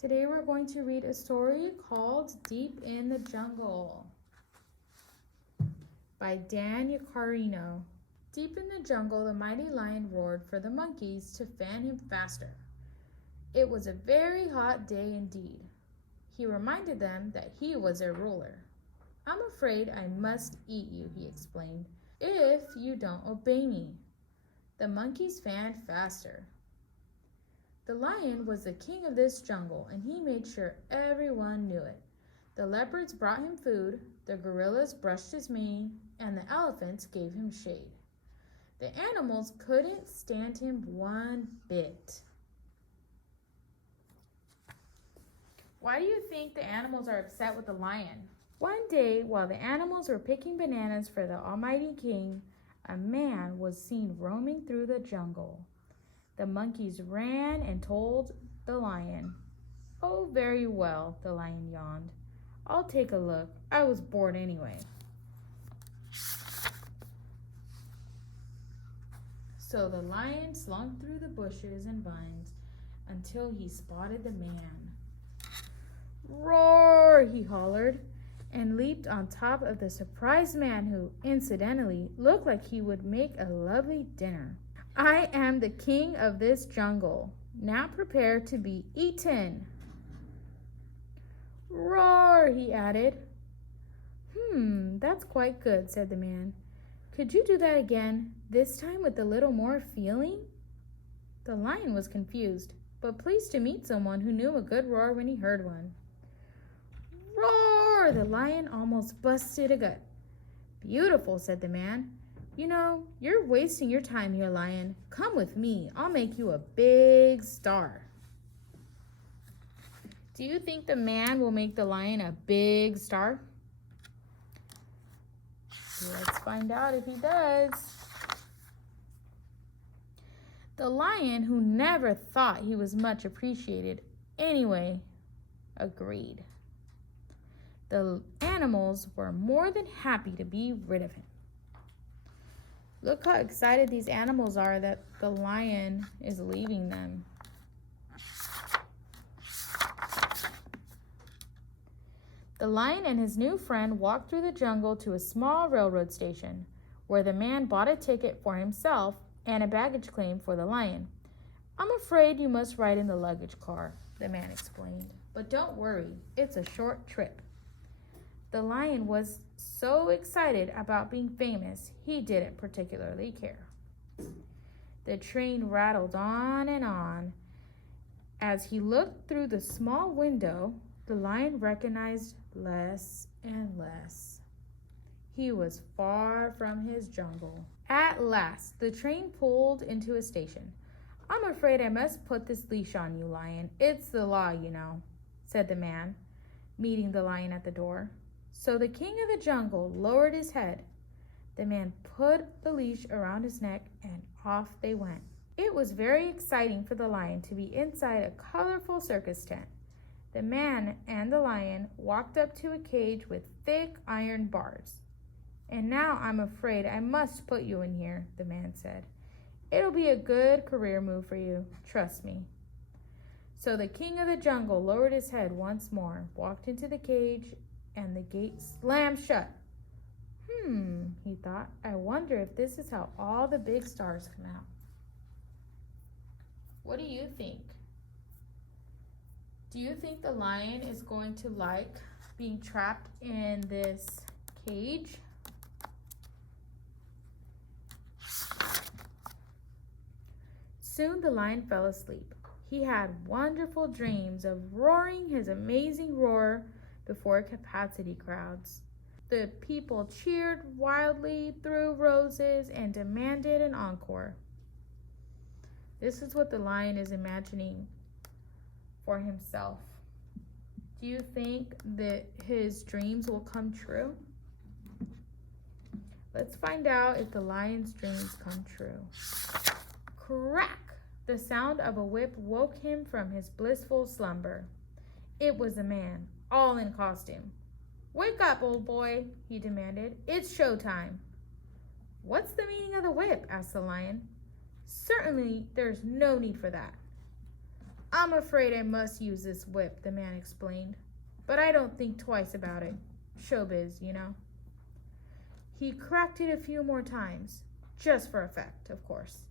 Today we're going to read a story called Deep in the Jungle by Dan Yacarino. Deep in the jungle, the mighty lion roared for the monkeys to fan him faster. It was a very hot day indeed. He reminded them that he was their ruler. "I'm afraid I must eat you," he explained, "if you don't obey me." The monkeys fanned faster. The lion was the king of this jungle, and he made sure everyone knew it. The leopards brought him food, the gorillas brushed his mane, and the elephants gave him shade. The animals couldn't stand him one bit. Why do you think the animals are upset with the lion? One day, while the animals were picking bananas for the almighty king, a man was seen roaming through the jungle. The monkeys ran and told the lion. "Oh, very well," the lion yawned. "I'll take a look. I was bored anyway." So the lion slunk through the bushes and vines until he spotted the man. "Roar!" he hollered, and leaped on top of the surprised man who, incidentally, looked like he would make a lovely dinner. "I am the king of this jungle. Now prepare to be eaten." "Roar!" he added. That's quite good," said the man. "Could you do that again, this time with a little more feeling?" The lion was confused, but pleased to meet someone who knew a good roar when he heard one. "Roar!" The lion almost busted a gut. "Beautiful," said the man. "You know, you're wasting your time here, lion. Come with me. I'll make you a big star." Do you think the man will make the lion a big star? Let's find out if he does. The lion, who never thought he was much appreciated anyway, agreed. The animals were more than happy to be rid of him. Look how excited these animals are that the lion is leaving them. The lion and his new friend walked through the jungle to a small railroad station, where the man bought a ticket for himself and a baggage claim for the lion. "I'm afraid you must ride in the luggage car," the man explained. "But don't worry, it's a short trip." The lion was so excited about being famous, he didn't particularly care. The train rattled on and on. As he looked through the small window, the lion recognized less and less. He was far from his jungle. At last, the train pulled into a station. "I'm afraid I must put this leash on you, lion. It's the law, you know," said the man, meeting the lion at the door. So the king of the jungle lowered his head. The man put the leash around his neck, and off they went. It was very exciting for the lion to be inside a colorful circus tent. The man and the lion walked up to a cage with thick iron bars. "And now I'm afraid I must put you in here," the man said. "It'll be a good career move for you, trust me." So the king of the jungle lowered his head once more, walked into the cage, and the gate slammed shut. He thought, "I wonder if this is how all the big stars come out." What do you think? Do you think the lion is going to like being trapped in this cage? Soon the lion fell asleep. He had wonderful dreams of roaring his amazing roar before capacity crowds. The people cheered wildly, threw roses, and demanded an encore. This is what the lion is imagining for himself. Do you think that his dreams will come true? Let's find out if the lion's dreams come true. Crack! The sound of a whip woke him from his blissful slumber. It was a man, all in costume. "Wake up, old boy," he demanded. "It's showtime." "What's the meaning of the whip?" asked the lion. "Certainly there's no need for that." I'm afraid I must use this whip, the man explained. But I don't think twice about it. Showbiz, you know. He cracked it a few more times, just for effect, of course,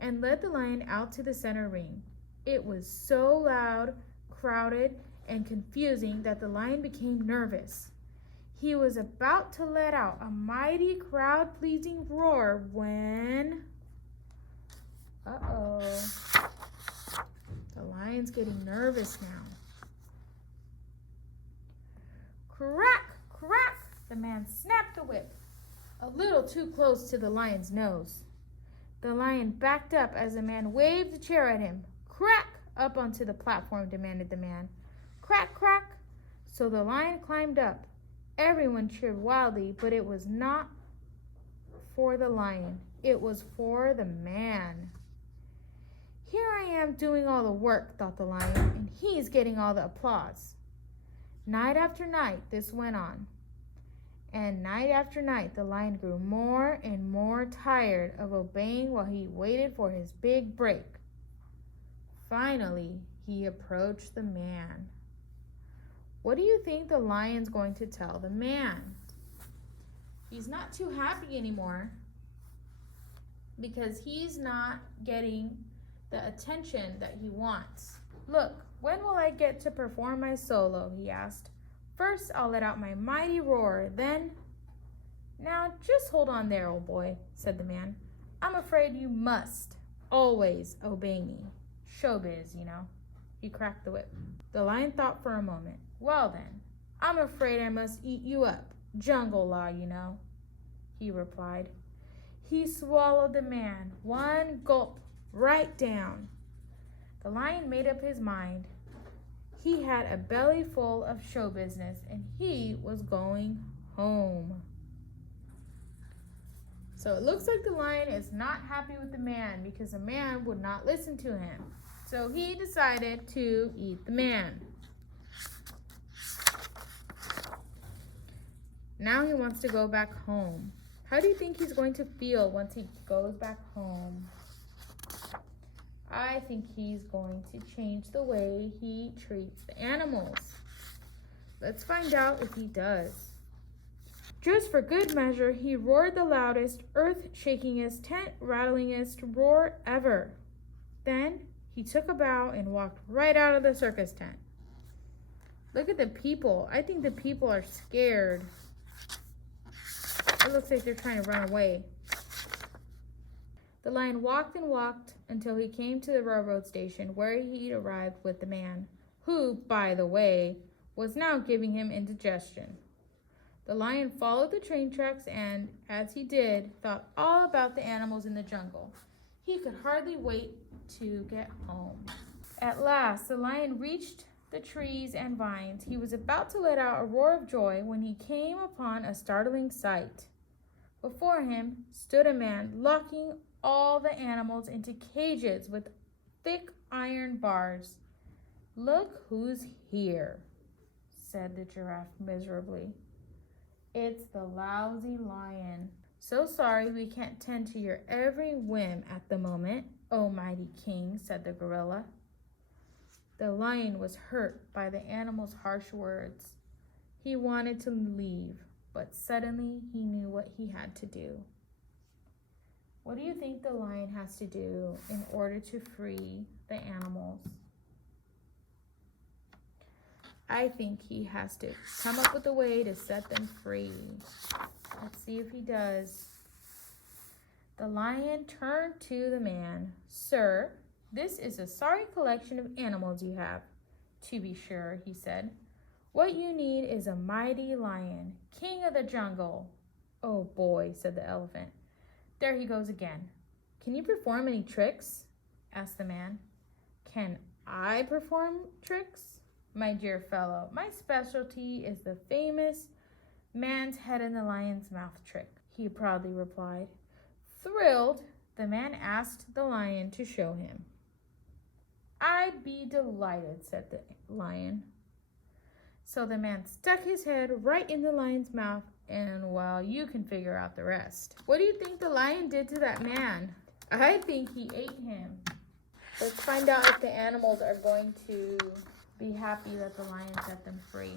and led the lion out to the center ring. It was so loud, crowded, and confusing that the lion became nervous. He was about to let out a mighty crowd-pleasing roar when... Uh-oh. The lion's getting nervous now. Crack, crack! The man snapped the whip, a little too close to the lion's nose. The lion backed up as the man waved the chair at him. Crack! Up onto the platform, demanded the man. Crack, crack! So the lion climbed up. Everyone cheered wildly, but it was not for the lion. It was for the man. Here I am doing all the work, thought the lion, and he's getting all the applause. Night after night, this went on. And night after night, the lion grew more and more tired of obeying while he waited for his big break. Finally, he approached the man. What do you think the lion's going to tell the man? He's not too happy anymore because he's not getting the attention that he wants. Look, when will I get to perform my solo? He asked. First, I'll let out my mighty roar, then... Now, just hold on there, old boy, said the man. I'm afraid you must always obey me. Showbiz, you know. He cracked the whip. The lion thought for a moment. Well then, I'm afraid I must eat you up. Jungle law, you know, he replied. He swallowed the man, one gulp, right down. The lion made up his mind. He had a belly full of show business, and he was going home. So it looks like the lion is not happy with the man because the man would not listen to him. So he decided to eat the man. Now he wants to go back home. How do you think he's going to feel once he goes back home? I think he's going to change the way he treats the animals. Let's find out if he does. Just for good measure, he roared the loudest, earth-shakingest, tent-rattlingest roar ever. Then he took a bow and walked right out of the circus tent. Look at the people. I think the people are scared. It looks like they're trying to run away. The lion walked and walked until he came to the railroad station where he arrived with the man, who, by the way, was now giving him indigestion. The lion followed the train tracks and, as he did, thought all about the animals in the jungle. He could hardly wait to get home. At last, the lion reached the trees and vines. He was about to let out a roar of joy when he came upon a startling sight. Before him stood a man locking all the animals into cages with thick iron bars. Look who's here, said the giraffe miserably. It's the lousy lion. So sorry we can't tend to your every whim at the moment, O mighty king, said the gorilla. The lion was hurt by the animal's harsh words. He wanted to leave, but suddenly he knew what he had to do. What do you think the lion has to do in order to free the animals? I think he has to come up with a way to set them free. Let's see if he does. The lion turned to the man. Sir, this is a sorry collection of animals you have. To be sure, he said. What you need is a mighty lion, king of the jungle. Oh boy, said the elephant. There he goes again. Can you perform any tricks? Asked the man. Can I perform tricks? My dear fellow, my specialty is the famous man's head in the lion's mouth trick, he proudly replied. Thrilled, the man asked the lion to show him. I'd be delighted, said the lion. So the man stuck his head right in the lion's mouth, and well, you can figure out the rest. What do you think the lion did to that man? I think he ate him. Let's find out if the animals are going to be happy that the lion set them free.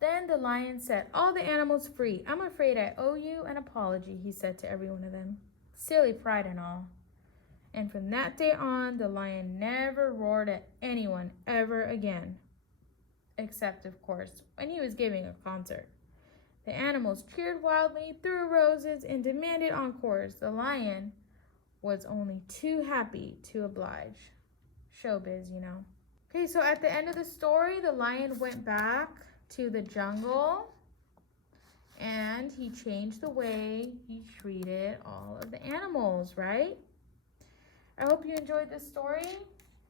Then the lion set all the animals free. I'm afraid I owe you an apology, he said to every one of them. Silly pride and all. And from that day on, the lion never roared at anyone ever again. Except, of course, when he was giving a concert. The animals cheered wildly, threw roses, and demanded encores. The lion was only too happy to oblige. Showbiz, you know. Okay, so at the end of the story, the lion went back to the jungle and he changed the way he treated all of the animals, right? I hope you enjoyed this story.